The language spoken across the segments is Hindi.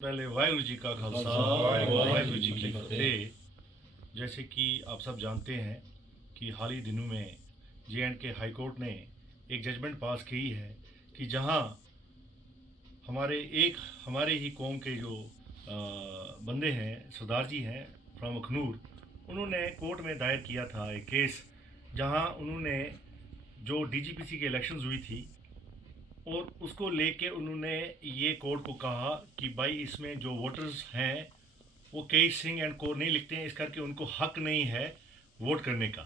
पहले वाहिगुरु जी का खालसा वाहिगुरु जी की फतेह। जैसे कि आप सब जानते हैं कि हाल ही दिनों में J&K हाई कोर्ट ने एक जजमेंट पास की है कि जहां हमारे ही कौम के जो बंदे हैं, सरदार जी हैं फ्रॉम अखनूर, उन्होंने कोर्ट में दायर किया था एक केस, जहां उन्होंने जो DGPC की इलेक्शंस हुई थी और उसको लेके उन्होंने ये कोर्ट को कहा कि भाई इसमें जो वोटर्स हैं वो के सिंह एंड कोर नहीं लिखते हैं, इस करके उनको हक नहीं है वोट करने का।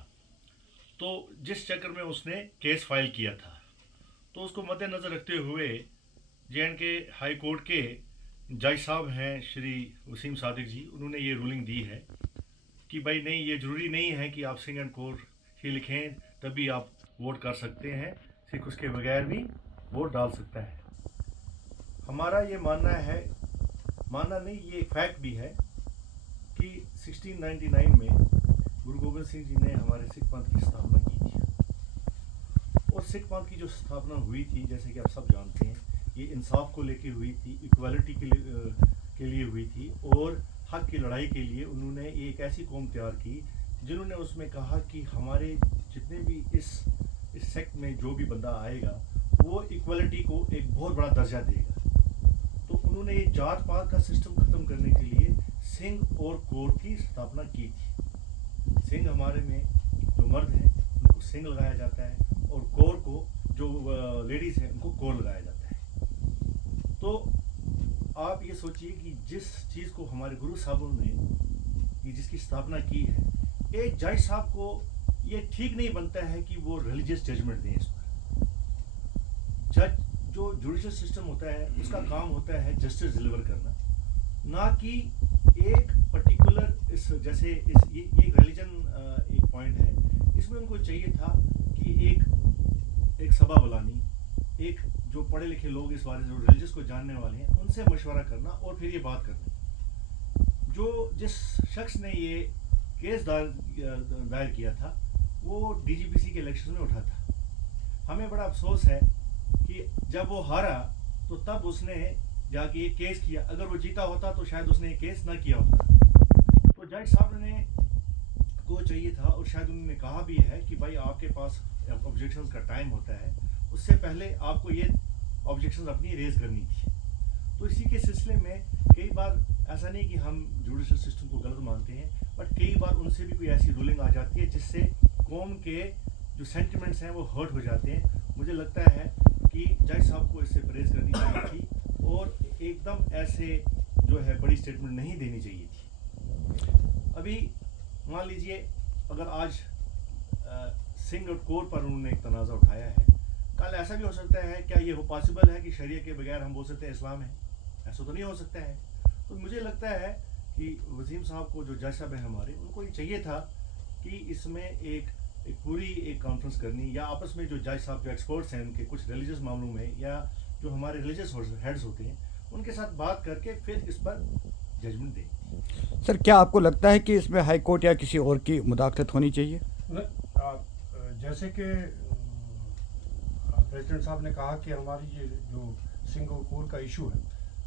तो जिस चक्कर में उसने केस फाइल किया था, तो उसको मद्देनज़र रखते हुए J&K हाई कोर्ट के जज साहब हैं श्री वसीम सादिक जी, उन्होंने ये रूलिंग दी है कि भाई नहीं, ये ज़रूरी नहीं है कि आप सिंह एंड कोर ही लिखें तभी आप वोट कर सकते हैं, सिर्फ उसके बगैर भी वोट डाल सकता है। हमारा ये मानना नहीं, ये फैक्ट भी है कि 1699 में गुरु गोबिंद सिंह जी ने हमारे सिख पंथ की स्थापना की थी। और सिख पंथ की जो स्थापना हुई थी, जैसे कि आप सब जानते हैं, ये इंसाफ को लेके हुई थी, इक्वालिटी के लिए हुई थी और हक की लड़ाई के लिए उन्होंने एक ऐसी कौम तैयार की जिन्होंने उसमें कहा कि हमारे जितने भी इस सेक्ट में जो भी बंदा आएगा वो इक्वालिटी को एक बहुत बड़ा दर्जा देगा। तो उन्होंने ये जात पात का सिस्टम ख़त्म करने के लिए सिंह और कोर की स्थापना की थी। सिंह हमारे में जो मर्द हैं उनको सिंह लगाया जाता है और कोर को जो लेडीज़ हैं उनको कोर लगाया जाता है। तो आप ये सोचिए कि जिस चीज़ को हमारे गुरु साहबों ने जिसकी स्थापना की है, एक जज साहब को ये ठीक नहीं बनता है कि वो रिलीजियस जजमेंट दें इस पर। जज जो जुडिशियल सिस्टम होता है उसका काम होता है जस्टिस डिलीवर करना, ना कि एक पर्टिकुलर ये रिलीजन एक पॉइंट है। इसमें उनको चाहिए था कि एक सभा बुलानी, एक जो पढ़े लिखे लोग इस बारे में जो रिलीजियस को जानने वाले हैं उनसे मशवरा करना और फिर ये बात करनी। जिस शख्स ने ये केस दायर किया था वो DGPC के इलेक्शन में उठा था। हमें बड़ा अफसोस है कि जब वो हारा तो तब उसने जाके ये केस किया। अगर वो जीता होता तो शायद उसने ये केस ना किया होता। तो जज साहब ने को चाहिए था, और शायद उन्होंने कहा भी है कि भाई आपके पास ऑब्जेक्शंस का टाइम होता है, उससे पहले आपको ये ऑब्जेक्शंस अपनी रेज करनी थी। तो इसी के सिलसिले में कई बार ऐसा नहीं कि हम जुडिशल सिस्टम को गलत मानते हैं, बट कई बार उनसे भी कोई ऐसी रूलिंग आ जाती है जिससे कौम के जो सेंटिमेंट्स हैं वो हर्ट हो जाते हैं। मुझे लगता है कि जज साहब को इससे परहेज करनी चाहिए थी और एकदम ऐसे जो है बड़ी स्टेटमेंट नहीं देनी चाहिए थी। अभी मान लीजिए अगर आज सिंह और कोर पर उन्होंने एक तनाज़ा उठाया है, कल ऐसा भी हो सकता है, क्या ये हो पॉसिबल है कि शरिया के बगैर हम बोल सकते हैं इस्लाम है? ऐसा तो नहीं हो सकता है। तो मुझे लगता है कि वसीम साहब को, जो जज साहब हैं हमारे, उनको ये चाहिए था कि इसमें एक पूरी एक कॉन्फ्रेंस करनी, या आपस में जो जज साहब जो एक्सपर्ट्स हैं उनके कुछ रिलीजियस मामलों में, या जो हमारे रिलीजियस हेड्स होते हैं उनके साथ बात करके फिर इस पर जजमेंट दें। सर, क्या आपको लगता है कि इसमें हाई कोर्ट या किसी और की मुदाखलत होनी चाहिए? जैसे कि प्रेसिडेंट साहब ने कहा कि हमारी ये जो सिंह और कोर का इशू है,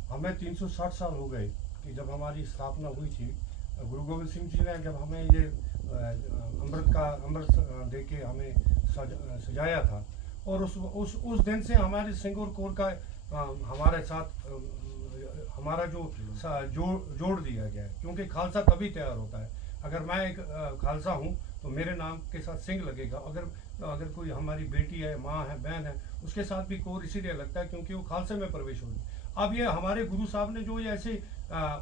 हमें 360 साल हो गए कि जब हमारी स्थापना हुई थी। गुरु गोबिंद सिंह जी ने जब हमें ये अमृत दे के हमें सजाया था, और उस दिन से हमारे सिंह और कोर का हमारे साथ हमारा जो जोड़ दिया गया है, क्योंकि खालसा तभी तैयार होता है। अगर मैं एक खालसा हूँ तो मेरे नाम के साथ सिंह लगेगा। अगर कोई हमारी बेटी है, माँ है, बहन है, उसके साथ भी कोर इसीलिए लगता है क्योंकि वो खालसे में प्रवेश होगी। अब ये हमारे गुरु साहब ने जो ये ऐसे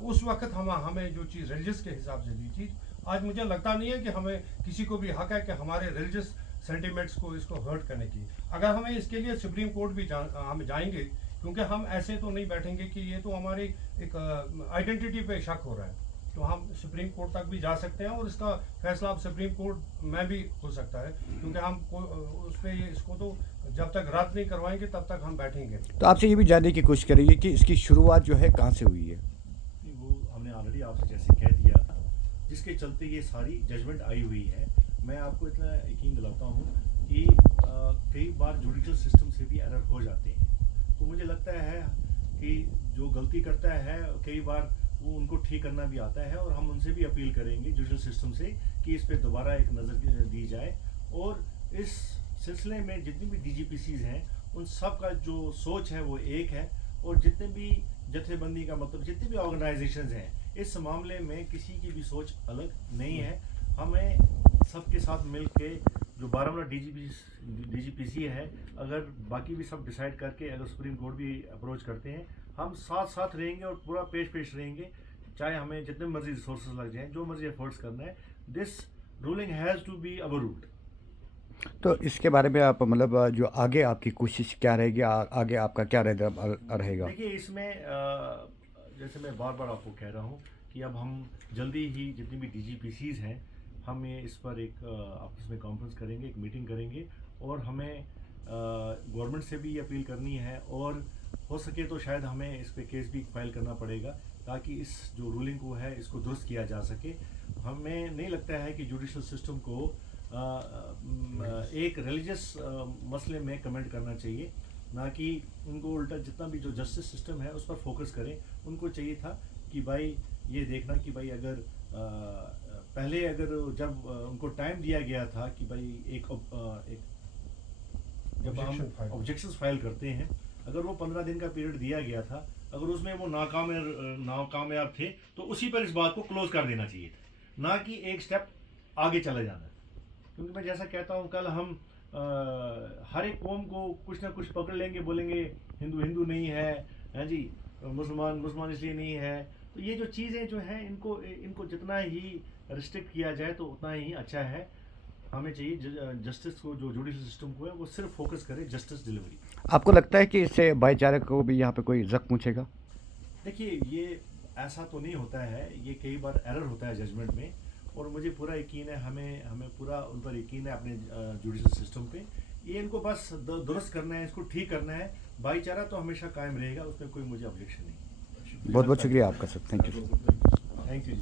उस वक्त हमें जो चीज़ रिलीजियस के हिसाब से दी थी, आज मुझे लगता नहीं है कि हमें किसी को भी हक है कि हमारे रिलीजियस सेंटिमेंट्स को इसको हर्ट करने की। अगर हमें इसके लिए सुप्रीम कोर्ट भी हम जाएंगे, क्योंकि हम ऐसे तो नहीं बैठेंगे कि ये तो हमारी एक आइडेंटिटी पे शक हो रहा है, तो हम सुप्रीम कोर्ट तक भी जा सकते हैं और इसका फैसला अब सुप्रीम कोर्ट में भी हो सकता है, क्योंकि हम उस पर इसको तो जब तक रद्द नहीं करवाएंगे तब तक हम बैठेंगे। तो आपसे ये भी जानने की कोशिश करेंगे कि इसकी शुरुआत जो है कहाँ से हुई है? वो हमने ऑलरेडी आपसे जैसे कह दिया, जिसके चलते ये सारी जजमेंट आई हुई है। मैं आपको इतना यकीन दिलाता हूँ कि कई बार जुडिशल सिस्टम से भी एरर हो जाते हैं। तो मुझे लगता है कि जो गलती करता है कई बार वो उनको ठीक करना भी आता है, और हम उनसे भी अपील करेंगे जुडिशल सिस्टम से कि इस पे दोबारा एक नज़र दी जाए। और इस सिलसिले में जितनी भी DGPCs हैं उन सब का जो सोच है वो एक है, और जितने भी जथेबंदी का मतलब जितने भी ऑर्गेनाइजेशंस हैं इस मामले में किसी की भी सोच अलग नहीं है। हमें सबके साथ मिल के जो बारामूला DGPC है, अगर बाकी भी सब डिसाइड करके अगर सुप्रीम कोर्ट भी अप्रोच करते हैं, हम साथ साथ रहेंगे और पूरा पेश रहेंगे, चाहे हमें जितने मर्जी रिसोर्सेज लग जाएं, जो मर्जी एफर्ट्स करना है। This ruling has to be overruled. तो इसके बारे में आप मतलब जो आगे आपकी कोशिश क्या रहेगी, आगे आपका क्या रहेगा? देखिए, इसमें जैसे मैं बार बार आपको कह रहा हूँ कि अब हम जल्दी ही जितनी भी DGPCs हैं, हम ये इस पर एक आपस में कॉन्फ्रेंस करेंगे, एक मीटिंग करेंगे, और हमें गवर्नमेंट से भी अपील करनी है, और हो सके तो शायद हमें इस पे केस भी फाइल करना पड़ेगा ताकि इस जो रूलिंग को है इसको दुरुस्त किया जा सके। हमें नहीं लगता है कि जुडिशल सिस्टम को एक रिलीजियस मसले में कमेंट करना चाहिए, ना कि उनको उल्टा जितना भी जो जस्टिस सिस्टम है उस पर फोकस करें। उनको चाहिए था कि भाई ये देखना कि भाई अगर पहले अगर जब उनको टाइम दिया गया था कि भाई एक जब हम ऑब्जेक्शंस फाइल करते हैं, अगर वो 15 दिन का पीरियड दिया गया था, अगर उसमें वो नाकामयाब थे तो उसी पर इस बात को क्लोज कर देना चाहिए था, ना कि एक स्टेप आगे चले जाना। क्योंकि मैं जैसा कहता हूँ, कल हम हर एक कौम को कुछ ना कुछ पकड़ लेंगे, बोलेंगे हिंदू नहीं है जी, मुसलमान इसलिए नहीं है। तो ये जो चीज़ें जो हैं इनको जितना ही रिस्ट्रिक्ट किया जाए तो उतना ही अच्छा है। हमें चाहिए जस्टिस को, जो जुडिशल सिस्टम को है वो सिर्फ फोकस करे जस्टिस डिलीवरी। आपको लगता है कि इससे भाईचारे को भी यहाँ पे कोई जख्म पहुँचेगा? देखिए, ये ऐसा तो नहीं होता है, ये कई बार एरर होता है जजमेंट में, और मुझे पूरा यकीन है, हमें पूरा उन पर यकीन है अपने जुडिशल सिस्टम पे। ये इनको बस दुरुस्त करना है, इसको ठीक करना है। भाईचारा तो हमेशा कायम रहेगा, उसमें कोई मुझे ऑब्जेक्शन नहीं। बहुत बहुत शुक्रिया आपका sir, thank you. Thank you.